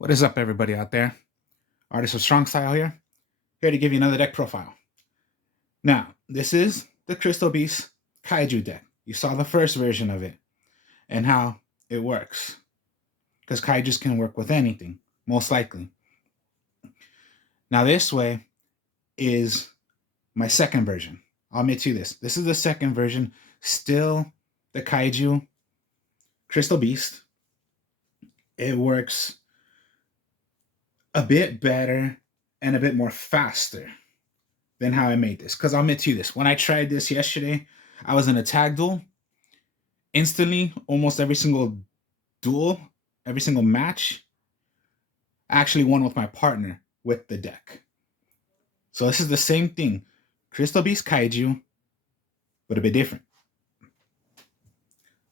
What is up, everybody out there? Artist of Strong Style here to give you another deck profile. Now, this is the Crystal Beast Kaiju deck. You saw the first version of it and how it works. Because Kaijus can work with anything, most likely. Now, this way is my second version. I'll admit to you this. This is the second version, still the Kaiju Crystal Beast. It works a bit better and a bit more faster than how I made this. Because I'll admit to you this. When I tried this yesterday, I was in a tag duel. Instantly, almost every single duel, every single match, I actually won with my partner with the deck. So this is the same thing. Crystal Beast Kaiju, but a bit different.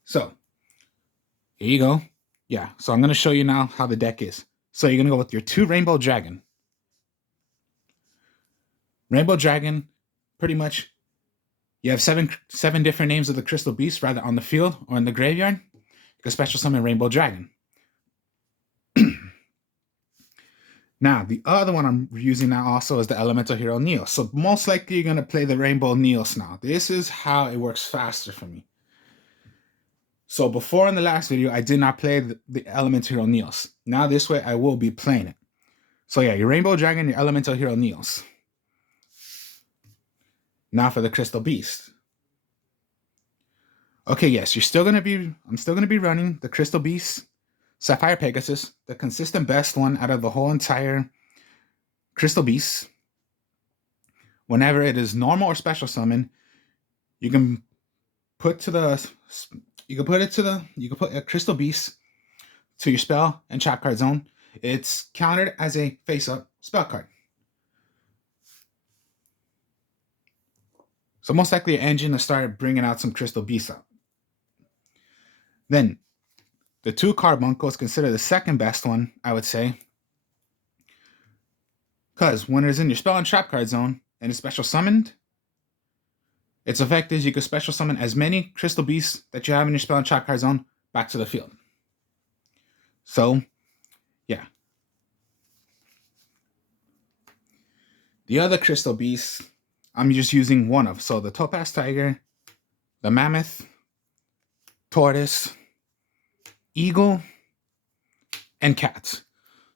So, here you go. Yeah, so I'm going to show you now how the deck is. So you're going to go with your 2 Rainbow Dragon. Rainbow Dragon, pretty much, you have seven different names of the Crystal Beast, rather on the field or in the graveyard. You can special summon Rainbow Dragon. Now, the other one I'm using now also is the Elemental Hero Neos. So most likely you're going to play the Rainbow Neos now. This is how it works faster for me. So before in the last video, I did not play the Elemental Hero Neos. Now this way I will be playing it. So yeah, your Rainbow Dragon, your Elemental Hero Neos. Now for the Crystal Beast. Okay, yes, I'm still gonna be running the Crystal Beast, Sapphire Pegasus, the consistent best one out of the whole entire Crystal Beast. Whenever it is normal or special summon, you can put a Crystal Beast to your spell and trap card zone. It's countered as a face-up spell card. So most likely your engine will start bringing out some Crystal Beasts out. Then, the 2 Carbuncle is considered the second best one, I would say. Because when it is in your spell and trap card zone and it's special summoned, its effect is you can special summon as many Crystal Beasts that you have in your spell and trap card zone back to the field. So, yeah. The other Crystal Beasts, I'm just using one of. So the Topaz Tiger, the Mammoth, Tortoise, Eagle, and Cat.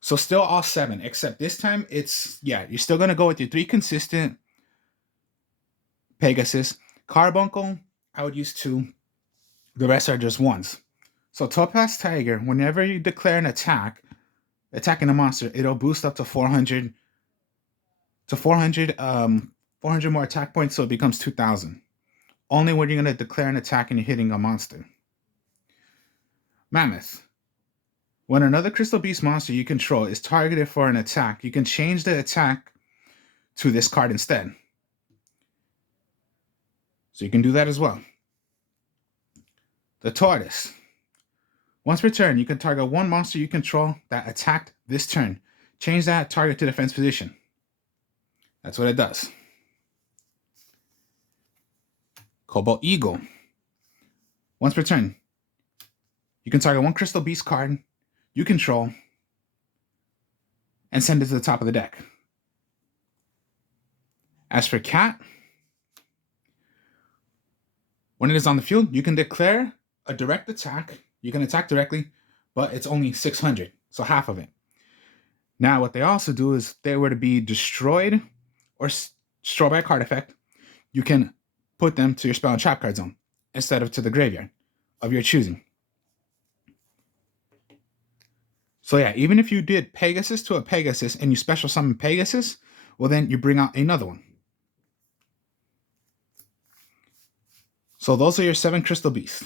So still all 7, except this time you're still going to go with your 3 consistent Pegasus. Carbuncle, I would use 2. The rest are just 1s. So Topaz Tiger, whenever you declare an attack, attacking a monster, it'll boost up to 400 more attack points, so it becomes 2,000. Only when you're going to declare an attack and you're hitting a monster. Mammoth. When another Crystal Beast monster you control is targeted for an attack, you can change the attack to this card instead. So you can do that as well. The Tortoise. Once per turn, you can target 1 monster you control that attacked this turn. Change that target to defense position. That's what it does. Cobalt Eagle. Once per turn, you can target 1 Crystal Beast card you control and send it to the top of the deck. As for Cat, when it is on the field, you can declare a direct attack. You can attack directly, but it's only 600, so half of it. Now, what they also do is, if they were to be destroyed or destroyed by a card effect, you can put them to your spell and trap card zone instead of to the graveyard of your choosing. So yeah, even if you did Pegasus to a Pegasus and you special summon Pegasus, well then you bring out another one. So those are your 7 Crystal Beasts.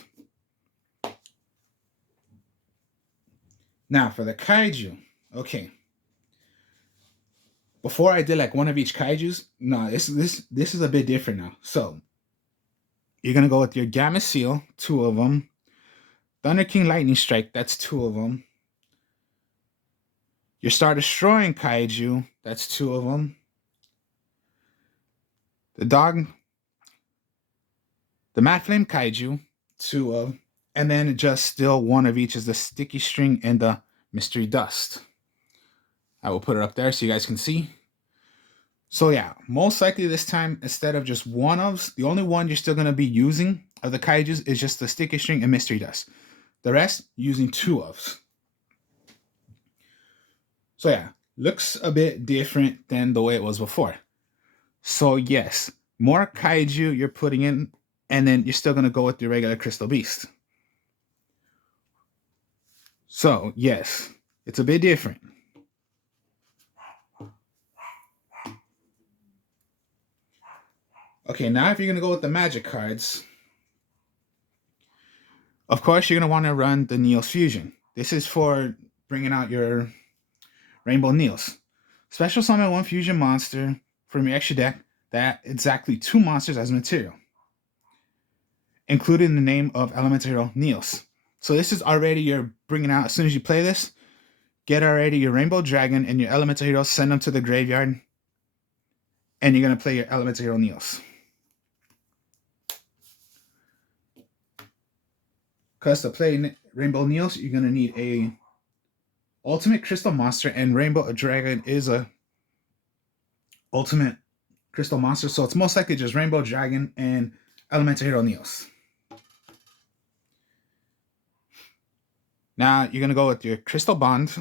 Now for the Kaiju, okay. Before I did like one of each Kaijus, no, this is a bit different now. So you're gonna go with your Gamma Seal, 2 of them. Thunder King Lightning Strike, that's 2 of them. Your Star Destroying Kaiju, that's 2 of them. The Mad Flame Kaiju, 2 of, and then just still 1 of each is the Sticky String and the Mystery Dust. I will put it up there so you guys can see. So yeah, most likely this time, instead of just one ofs, the only one you're still going to be using of the kaijus is just the sticky string and mystery dust. The rest, using two ofs. So yeah, looks a bit different than the way it was before. So yes, more kaiju you're putting in, and then you're still going to go with your regular crystal beast. So yes, it's a bit different. Okay, now if you're going to go with the magic cards, of course you're going to want to run the Neil's Fusion. This is for bringing out your Rainbow Neils. Special summon one fusion monster from your extra deck that exactly 2 monsters as material, including the name of elemental hero Neils. So this is already you're bringing out, as soon as you play this, get already your Rainbow Dragon and your elemental hero, send them to the graveyard, and you're going to play your elemental hero Neils. Because to play Rainbow Neils, you're going to need a ultimate crystal monster, and Rainbow Dragon is a ultimate crystal monster, so it's most likely just Rainbow Dragon and elemental hero Neils. Now you're going to go with your crystal bond,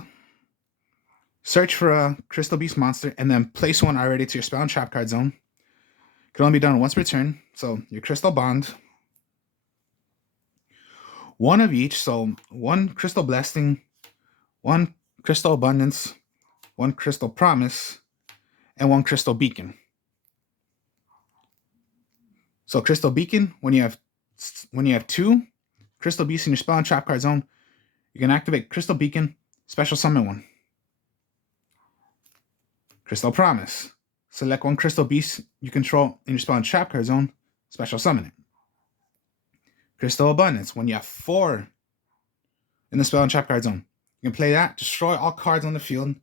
search for a crystal beast monster, and then place one already to your spell and trap card zone. It can only be done once per turn. So your crystal bond, one of each, so one crystal blessing, one crystal abundance, one crystal promise, and one crystal beacon. So crystal beacon, when you have 2 crystal beasts in your spell and trap card zone, you can activate crystal beacon, special summon one. Crystal promise, select one crystal beast you control in your spell and trap card zone, special summon it. Crystal abundance, when you have 4 in the spell and trap card zone, you can play that, destroy all cards on the field,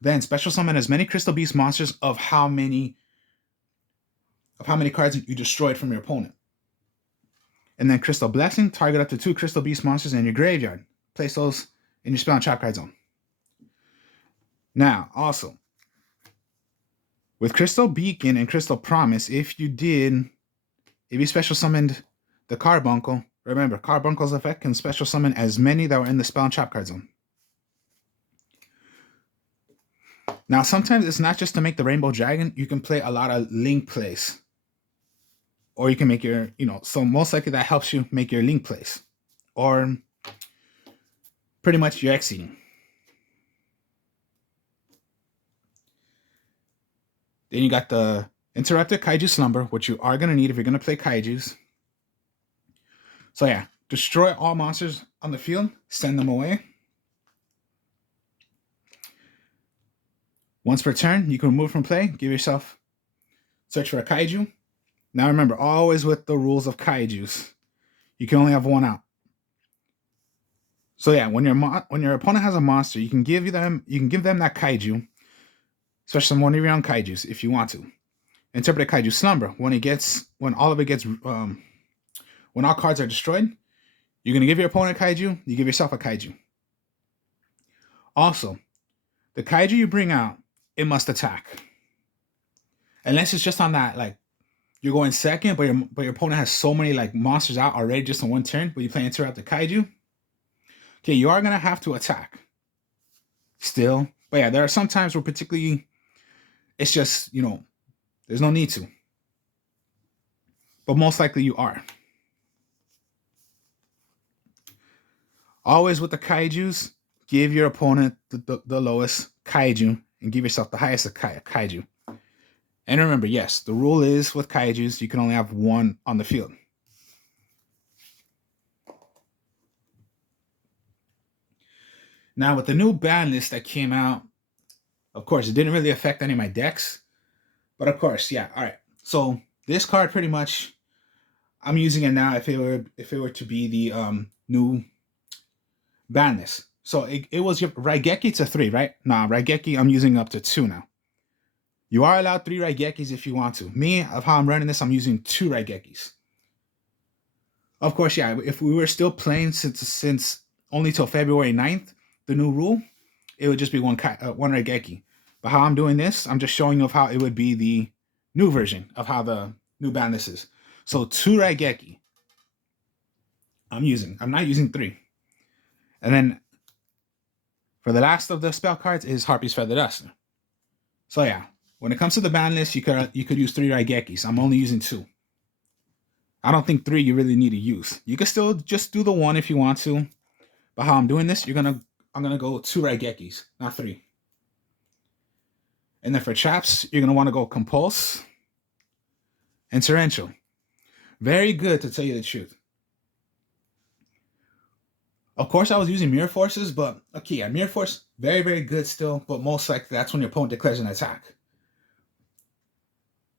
then special summon as many crystal beast monsters of how many cards you destroyed from your opponent. And then crystal blessing, target up to 2 crystal beast monsters in your graveyard. Place those in your spell and trap card zone. Now, also, with crystal beacon and crystal promise, if you special summoned the carbuncle, remember, carbuncle's effect can special summon as many that were in the spell and trap card zone. Now, sometimes it's not just to make the Rainbow Dragon. You can play a lot of link plays. Or you can make your, so most likely that helps you make your link plays. Or pretty much your exceeding. Then you got the Interrupted Kaiju Slumber, which you are going to need if you're going to play kaijus. So yeah, destroy all monsters on the field, send them away. Once per turn, you can remove from play, give yourself, search for a kaiju. Now remember, always with the rules of kaijus, you can only have one out. So yeah, when your opponent has a monster, you can give them that kaiju, especially one of your own kaijus if you want to. Interpret Kaiju Slumber. When all cards are destroyed, you're gonna give your opponent a kaiju, you give yourself a kaiju. Also, the kaiju you bring out, it must attack. Unless it's just on that, like, you're going second, but your opponent has so many like monsters out already just in one turn, but you play Interrupt the Kaiju. Okay, you are gonna have to attack. Still. But yeah, there are some times where particularly it's just, there's no need to. But most likely you are. Always with the kaijus, give your opponent the lowest kaiju and give yourself the highest kaiju. And remember, yes, the rule is with kaijus, you can only have one on the field. Now, with the new ban list that came out, of course, it didn't really affect any of my decks. But of course, yeah, all right. So this card pretty much, I'm using it now if it were to be the new ban list. So it was your Raigeki to 3, right? Nah, Raigeki I'm using up to 2 now. You are allowed 3 Raigekis if you want to. Me, of how I'm running this, I'm using 2 Raigekis. Of course, yeah, if we were still playing since only till February 9th, the new rule, it would just be one Raigeki. But how I'm doing this, I'm just showing you of how it would be the new version of how the new ban list is. So 2 Raigeki I'm not using 3. And then for the last of the spell cards is Harpy's Feather Duster. So yeah, when it comes to the ban list, you could use 3 Raigekis. I'm only using 2. I don't think 3 you really need to use. You can still just do the 1 if you want to. But how I'm doing this, I'm gonna go 2 Raigekis, not 3. And then for traps, you're gonna want to go Compulse and Torrential. Very good, to tell you the truth. Of course, I was using Mirror Forces, but okay, yeah, Mirror Force, very, very good still, but most likely that's when your opponent declares an attack.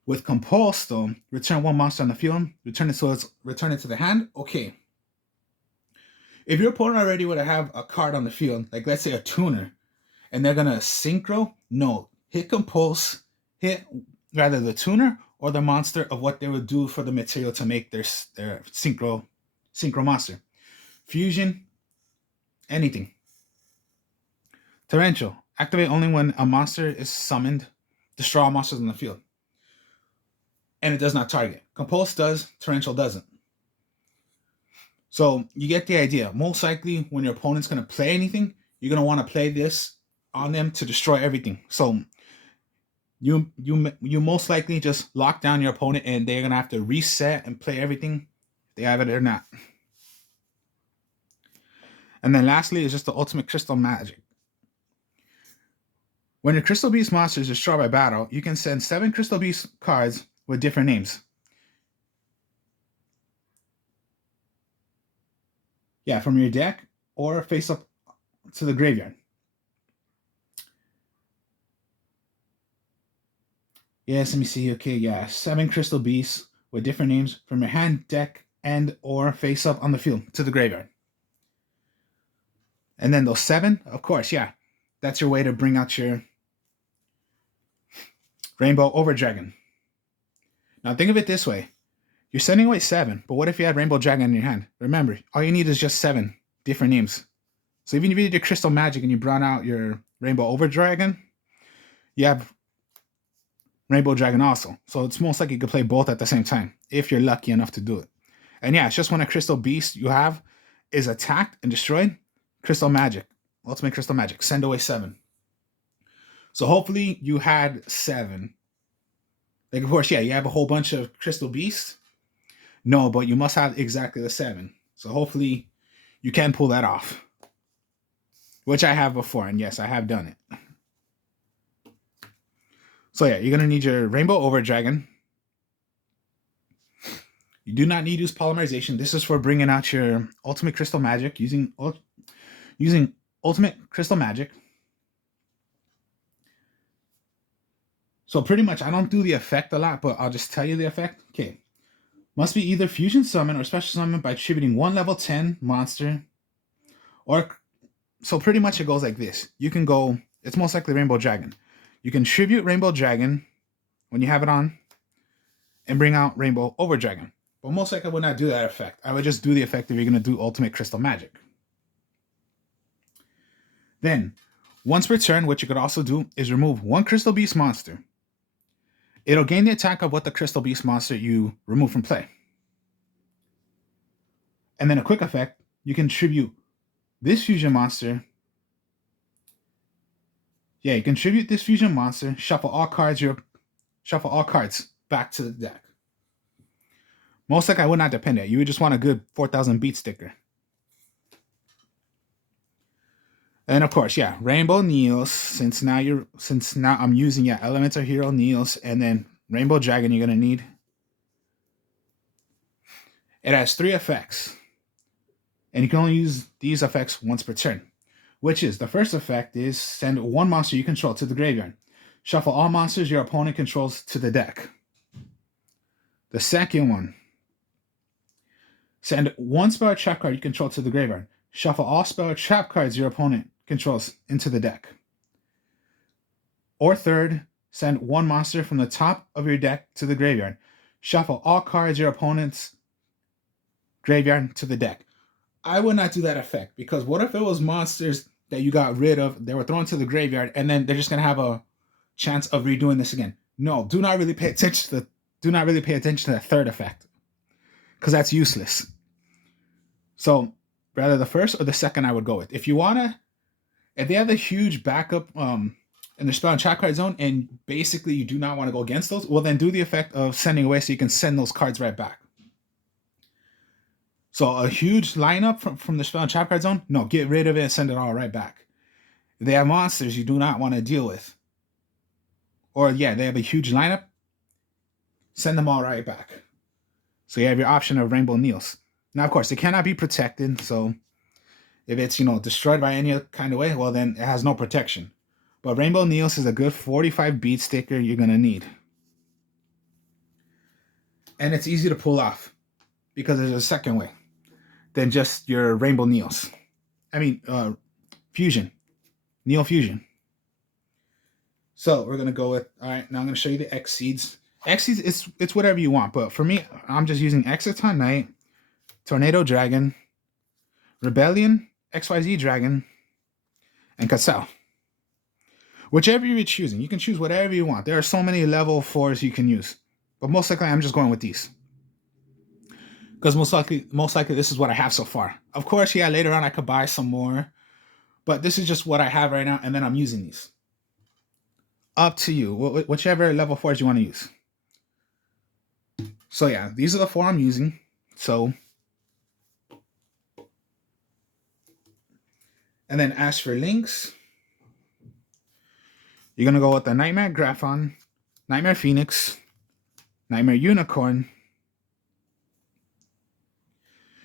With Compulse, though, return 1 monster on the field, return it to the hand. Okay. If your opponent already would have a card on the field, like let's say a tuner, and they're gonna synchro, no, hit Compulse, hit rather the tuner or the monster of what they would do for the material to make their synchro monster. Fusion, anything. Torrential, activate only when a monster is summoned. Destroy all monsters on the field. And it does not target. Compulse does, Torrential doesn't. So you get the idea. Most likely when your opponent's going to play anything, you're going to want to play this on them to destroy everything. So you most likely just lock down your opponent and they're going to have to reset and play everything, if they have it or not. And then lastly is just the ultimate crystal magic. When your Crystal Beast monster is destroyed by battle, you can send 7 Crystal Beast cards with different names. Yeah, from your deck or face up to the graveyard. Yes, let me see. Okay, yeah, 7 Crystal Beasts with different names from your hand, deck, and or face up on the field to the graveyard. And then those 7, of course, yeah, that's your way to bring out your Rainbow Over Dragon. Now think of it this way. You're sending away 7, but what if you had Rainbow Dragon in your hand? Remember, all you need is just 7 different names. So even if you did your Crystal Magic and you brought out your Rainbow Over Dragon, you have Rainbow Dragon also. So it's most likely you could play both at the same time, if you're lucky enough to do it. And yeah, it's just when a Crystal Beast you have is attacked and destroyed, Crystal Magic, Ultimate Crystal Magic, send away 7. So hopefully you had 7. Like, of course, yeah, you have a whole bunch of Crystal Beasts. No, but you must have exactly the 7. So hopefully you can pull that off. Which I have before, and yes, I have done it. So yeah, you're going to need your Rainbow Over Dragon. You do not need to use Polymerization. This is for bringing out your Ultimate Crystal Magic using Ultimate Crystal Magic. So pretty much, I don't do the effect a lot, but I'll just tell you the effect. Okay. Must be either Fusion Summon or Special Summon by attributing 1 level 10 monster. Or, so pretty much it goes like this. You can go, it's most likely Rainbow Dragon. You can tribute Rainbow Dragon when you have it on and bring out Rainbow Over Dragon. But most likely I would not do that effect. I would just do the effect if you're going to do Ultimate Crystal Magic. Then, once per turn, what you could also do is remove 1 Crystal Beast monster. It'll gain the attack of what the Crystal Beast monster you remove from play. And then a quick effect, you can tribute this fusion monster. Yeah, you can tribute this fusion monster, shuffle all cards back to the deck. Most likely I would not depend on it. You would just want a good 4,000 beat sticker. And of course, yeah, Rainbow Neos, since now I'm using Elemental Hero Neos, and then Rainbow Dragon you're gonna need. It has 3 effects. And you can only use these effects once per turn. Which is, the first effect is send 1 monster you control to the graveyard. Shuffle all monsters your opponent controls to the deck. The second one, send 1 spell or trap card you control to the graveyard. Shuffle all spell or trap cards your opponent controls into the deck. Or third, send 1 monster from the top of your deck to the graveyard. Shuffle all cards your opponent's graveyard to the deck. I would not do that effect, because what if it was monsters that you got rid of, they were thrown to the graveyard, and then they're just gonna have a chance of redoing this again. No, do not really pay attention to the third effect, because that's useless. So rather the first or the second I would go with. If they have a huge backup in their spell and trap card zone, and basically you do not want to go against those, well then do the effect of sending away so you can send those cards right back. So a huge lineup from the spell and trap card zone, no, get rid of it and send it all right back. If they have monsters you do not want to deal with, or yeah, they have a huge lineup, send them all right back. So you have your option of Rainbow Neos. Now, of course, it cannot be protected, so if it's, destroyed by any kind of way, well, then it has no protection. But Rainbow Neos is a good 45 beat sticker you're going to need. And it's easy to pull off because there's a second way than just your Rainbow Neos. I mean, Fusion. Neo Fusion. So we're going to go with, all right, now I'm going to show you the X Seeds. X Seeds, it's whatever you want, but for me, I'm just using Exciton Knight, Tornado Dragon, Rebellion, XYZ Dragon, and Cassell. Whichever you're choosing, you can choose whatever you want. There are so many level 4s you can use, but most likely I'm just going with these because most likely this is what I have so far. Of course, yeah, later on I could buy some more, but this is just what I have right now, and then I'm using these. Up to you, whichever level 4s you want to use. So yeah, these are the 4 I'm using. So, and then as for links, you're going to go with the Nightmare Graphon, Nightmare Phoenix, Nightmare Unicorn.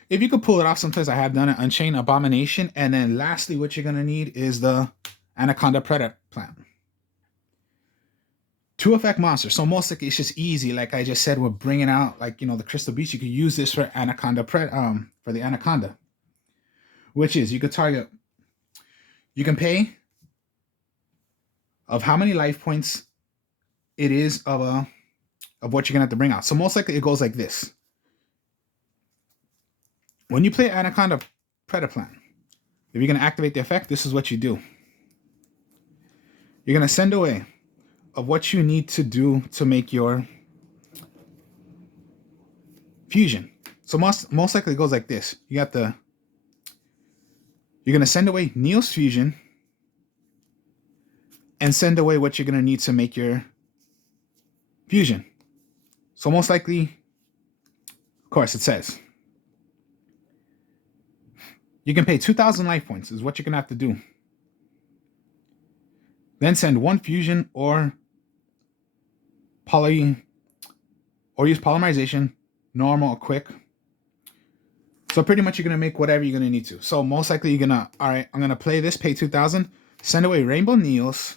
If you could pull it off, sometimes I have done it, Unchained Abomination. And then lastly, what you're going to need is the Anaconda Predator Plant. 2 effect monsters. So most likely it's just easy. Like I just said, we're bringing out the Crystal Beast. You could use this for Anaconda for the Anaconda. Which is, you can pay of how many life points it is of what you're gonna have to bring out. So most likely it goes like this. When you play Anaconda Predator Plant, if you're gonna activate the effect, this is what you do. You're gonna send away of what you need to do to make your fusion. So most likely it goes like this. You're gonna send away Neos Fusion and send away what you're gonna need to make your fusion. So most likely, of course, it says you can pay 2,000 life points is what you're gonna have to do. Then send 1 fusion or use polymerization, normal or quick. So pretty much you're gonna make whatever you're gonna need to. So most likely you're gonna, all right, I'm gonna play this, pay 2,000, send away Rainbow Neos,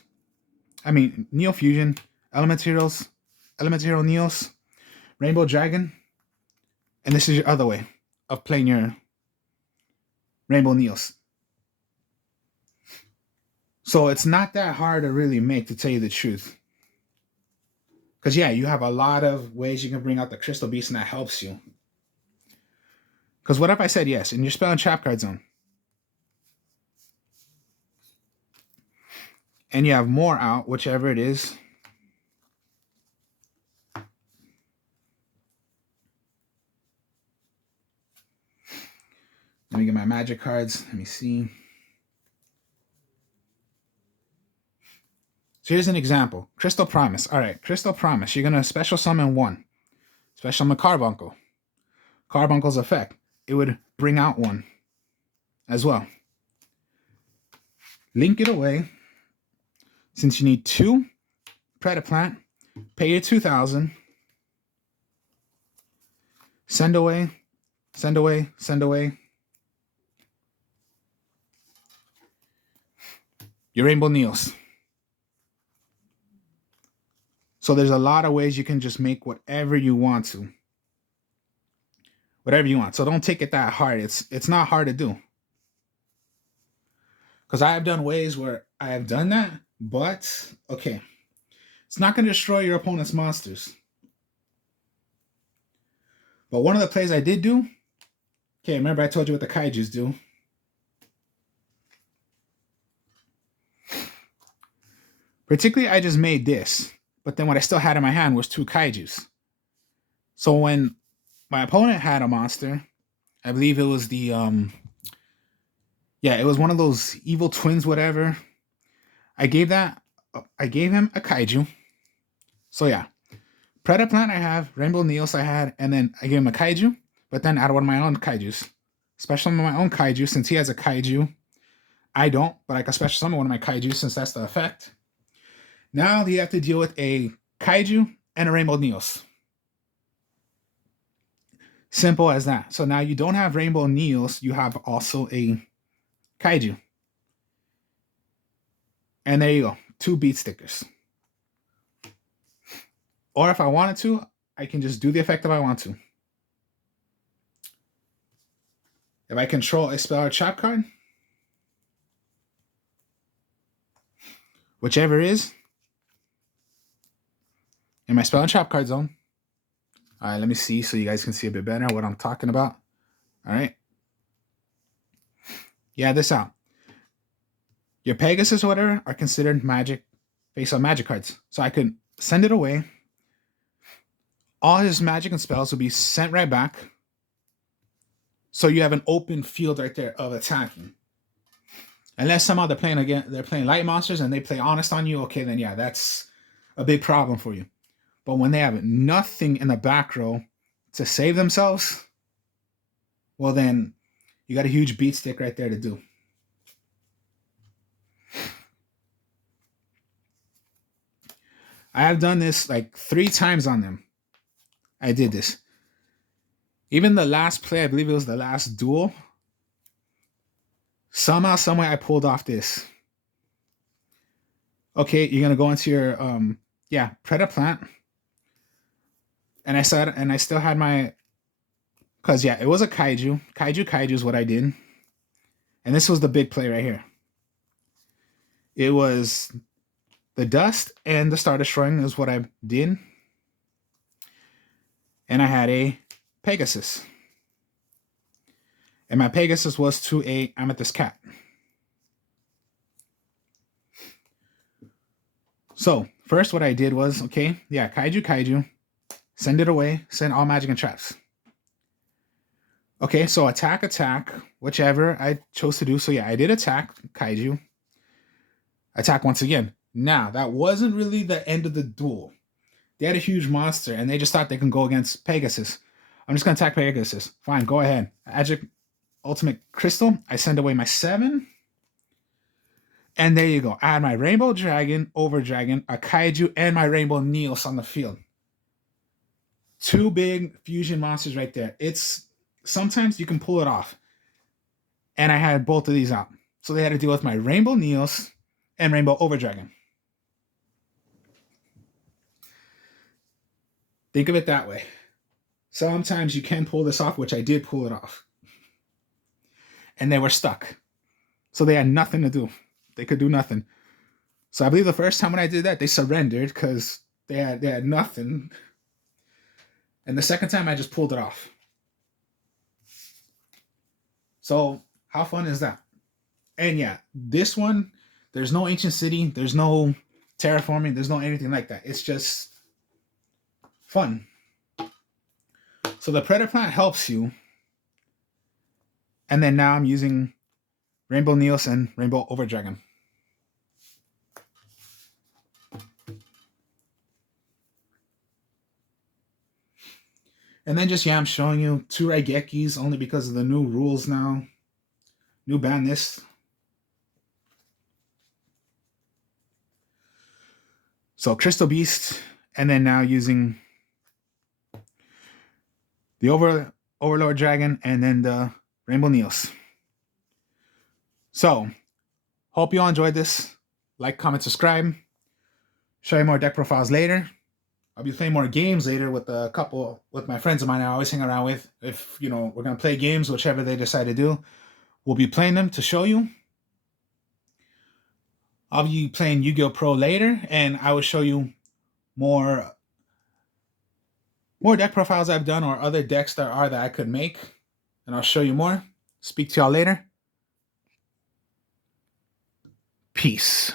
Neo Fusion, Elemental Neos, Rainbow Dragon, and this is your other way of playing your Rainbow Neos. So it's not that hard to really make, to tell you the truth. Because yeah, you have a lot of ways you can bring out the Crystal Beast, and that helps you. Because what if I said yes, in your spell and trap card zone, and you have more out, whichever it is. Let me get my magic cards. Let me see. So here's an example. Crystal Promise. All right, Crystal Promise. You're going to special summon 1. Special summon Carbuncle. Carbuncle's effect. It would bring out 1 as well. Link it away. Since you need 2 Predator Plant, pay your 2,000. Send away, send away, send away. Your Rainbow Neos. So there's a lot of ways you can just make whatever you want to. Whatever you want. So don't take it that hard. It's not hard to do. Because I have done ways where I have done that, but okay. It's not going to destroy your opponent's monsters. But one of the plays I did do, okay, remember I told you what the kaijus do. Particularly, I just made this, but then what I still had in my hand was 2 kaijus. So when my opponent had a monster, I believe it was the yeah, it was one of those evil twins, whatever. I gave him a kaiju. So yeah, Predaplant I have, Rainbow Neos I had, and then I gave him a kaiju, but then out of one of my own kaijus. Special summon my own kaiju since he has a kaiju. I don't, but I can special summon one of my kaiju since that's the effect. Now you have to deal with a kaiju and a Rainbow Neos. Simple as that. So now you don't have Rainbow Neos, you have also a kaiju. And there you go, 2 beat stickers. Or if I wanted to, I can just do the effect if I want to. If I control a spell or trap card, whichever is, in my spell and trap card zone. All right, let me see so you guys can see a bit better what I'm talking about. All right. Yeah, this out. Your Pegasus or whatever are considered magic, based on magic cards. So I could send it away. All his magic and spells will be sent right back. So you have an open field right there of attacking. Unless somehow they're playing light monsters and they play honest on you, okay, then yeah, that's a big problem for you. But when they have nothing in the back row to save themselves, well then you got a huge beat stick right there to do. I have done this like 3 times on them. I did this. Even the last play, I believe it was the last duel. Somehow, someway, I pulled off this. Okay, you're gonna go into your Predaplant. And I still had my, because yeah, it was a kaiju. Kaiju is what I did. And this was the big play right here. It was the dust and the Star Destroying is what I did. And I had a Pegasus. And my Pegasus was to a Amethyst Cat. So, first what I did was, okay, yeah, kaiju, send it away, send all magic and traps. Okay, so attack, whichever I chose to do. So yeah, I did attack kaiju. Attack once again. Now, that wasn't really the end of the duel. They had a huge monster, and they just thought they can go against Pegasus. I'm just going to attack Pegasus. Fine, go ahead. Magic Ultimate Crystal. I send away my 7. And there you go. I had my Rainbow Dragon, Over Dragon, a Kaiju, and my Rainbow Neos on the field. 2 big fusion monsters right there. It's sometimes you can pull it off. And I had both of these out. So they had to deal with my Rainbow Neos and Rainbow Over Dragon. Think of it that way. Sometimes you can pull this off, which I did pull it off. And they were stuck. So they had nothing to do. They could do nothing. So I believe the first time when I did that, they surrendered because they had nothing. And the second time I just pulled it off. So how fun is that? And yeah, this one, there's no ancient city, there's no terraforming, there's no anything like that. It's just fun. So the Predaplant helps you. And then now I'm using Rainbow Neos and Rainbow Over Dragon. And then just, yeah, I'm showing you 2 Raigekis only because of the new rules now. New ban list. So Crystal Beast, and then now using the Overlord Dragon, and then the Rainbow Neos. So, hope you all enjoyed this. Like, comment, subscribe. Show you more deck profiles later. I'll be playing more games later with a couple, with my friends of mine I always hang around with. If, you know, we're going to play games, whichever they decide to do, we'll be playing them to show you. I'll be playing Yu-Gi-Oh! Pro later, and I will show you more deck profiles I've done or other decks that I could make, and I'll show you more. Speak to y'all later. Peace.